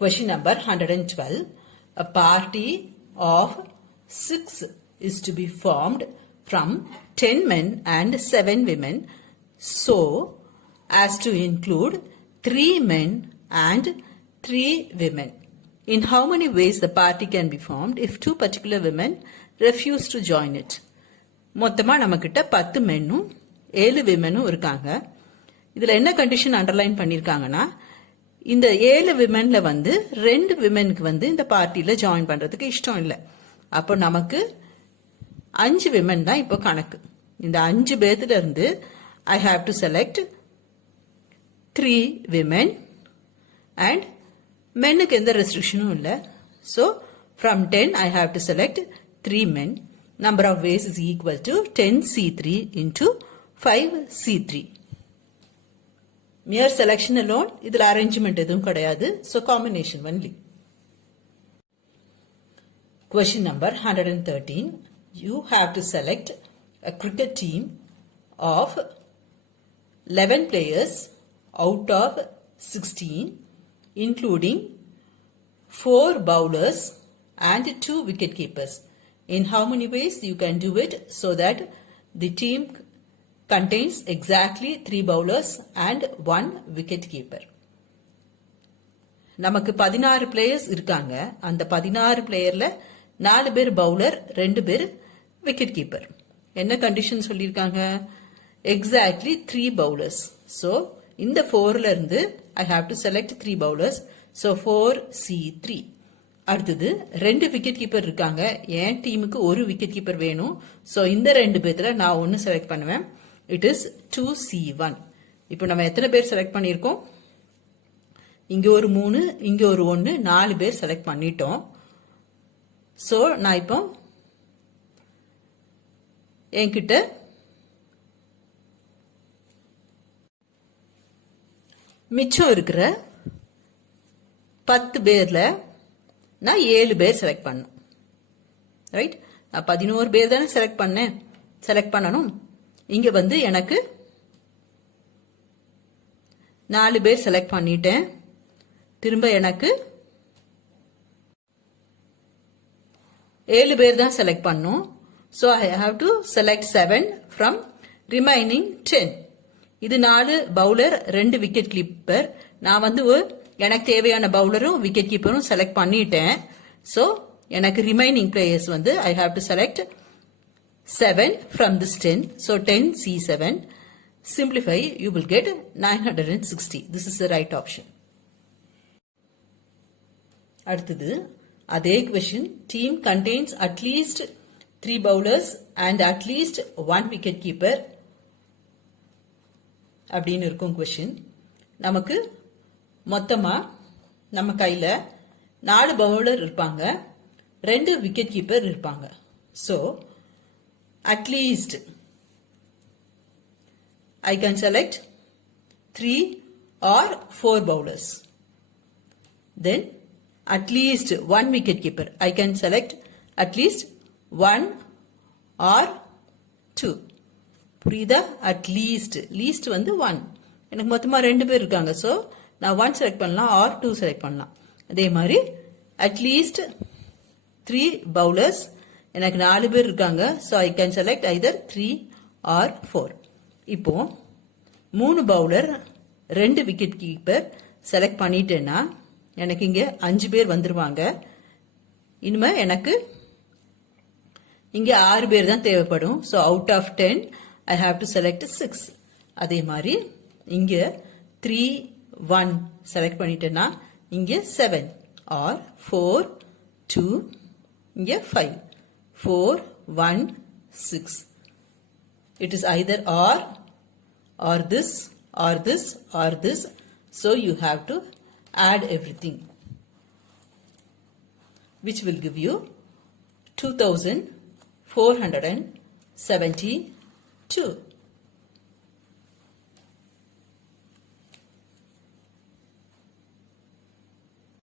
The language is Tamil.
Question number 112. A party of 6 is to be formed from 10 men and 7 women so as to include 3 men and 3 women. In how many ways the party can be formed if 2 particular women refuse to join it? மொத்தமா நமக்கிட்ட 10 மென்னும் 7 விமெனும் இருக்காங்க. இதுல என்ன கண்டிஷன் அண்டர்லைன் பண்ணிருக்காங்கன்னா, இந்த 7 விமென்ல 2 விமெனுக்கு இந்த பார்ட்டியில ஜாயின் பண்றதுக்கு இஷ்டம் இல்லை. அப்போ நமக்கு 5 விமென் தான் இப்போ கணக்கு. இந்த 5 பேர்ல இருந்து I have to select 3 women and மென்னுக்கு எந்த ரெஸ்ட்ரிக்ஷனும் இல்லை. So from 10 I have to select 3 men. Number of ways is equal to 10C3 into 5C3. Mere selection alone, idhula arrangement edhum kadayadu. So combination only. Question number 113. You have to select a cricket team of 11 players out of 16, including 4 bowlers and 2 wicket keepers. In how many ways you can do it so that the team contains exactly 3 bowlers and 1 wicket keeper. நமக்கு 16 players இருக்காங்க. அந்த 16 playerல 4 பேர் bowler, 2 பேர் wicket keeper. என்ன கண்டிஷன் சொல்லிருக்காங்க? Exactly 3 bowlers. So இந்த 4ல இருந்து I have to select 3 bowlers. So 4C3. அடுத்தது 2 விக்கெட் கீப்பர் இருக்காங்க. என் டீமுக்கு ஒரு விக்கெட் கீப்பர் வேணும். ஸோ இந்த 2 பேர்ல நான் ஒன்று செலக்ட் பண்ணுவேன். It is 2C1. இப்போ நம்ம எத்தனை பேர் செலக்ட் பண்ணியிருக்கோம்? இங்க ஒரு 3, இங்க ஒரு 1, 4 பேர் செலக்ட் பண்ணிட்டோம். ஸோ நான் இப்போ என்கிட்ட மிச்சம் இருக்கிற 10 பேர்ல நான் 7 பேர் செலக்ட் பண்ணணும். ரைட்? நான் 11 பேர் தானே செலக்ட் பண்ணணும். இங்க எனக்கு 4 பேர் செலக்ட் பண்ணிட்டேன். திரும்ப எனக்கு 7 பேர் தான் செலக்ட் பண்ணணும். So I have to select 7 from remaining 10. இது 4 பவுலர் 2 விக்கெட் கீப்பர். நான் எனக்கு தேவையான பவுலரும் விக்கெட் கீப்பரும் செலக்ட் பண்ணிட்டேன். ஸோ எனக்கு remaining players I have to select 7 from this 10. So 10C7. Simplify, you will get 960. This is the right option. அடுத்தது அதே question. Team contains at least 3 bowlers and at least 1 wicket keeper அப்படின்னு இருக்கும் கொஸ்டின். நமக்கு மொத்தமா நம்ம கையில 4 பவுலர் இருப்பாங்க, 2 விக்கெட் கீப்பர் இருப்பாங்க. So at least I can select 3 or 4 bowlers. Then at least 1 wicket keeper. I can select at least 1 or 2. புரியுதா? at least 1. எனக்கு மொத்தமா 2 பேர் இருக்காங்க. சோ நான் 1 செலக்ட் பண்ணலாம் or 2 செலக்ட் பண்ணலாம். அதே மாதிரி அட்லீஸ்ட் 3 பவுலர்ஸ், எனக்கு 4 பேர் இருக்காங்க. So I can select either 3 or 4. இப்போ 3 பவுலர் 2 விக்கெட் கீப்பர் செலக்ட் பண்ணிட்டேன்னா எனக்கு இங்க 5 பேர் வந்துருவாங்க. இனிமே எனக்கு இங்க 6 பேர் தான் தேவைப்படும். So out of 10 I have to select 6. அதே மாதிரி இங்க 3 1 செலக்ட் பண்ணிட்டேன்னா இங்க 7 or 4 2, இங்க 5 4 1 6. It is either or this or this or this. So you have to add everything, which will give you 2472.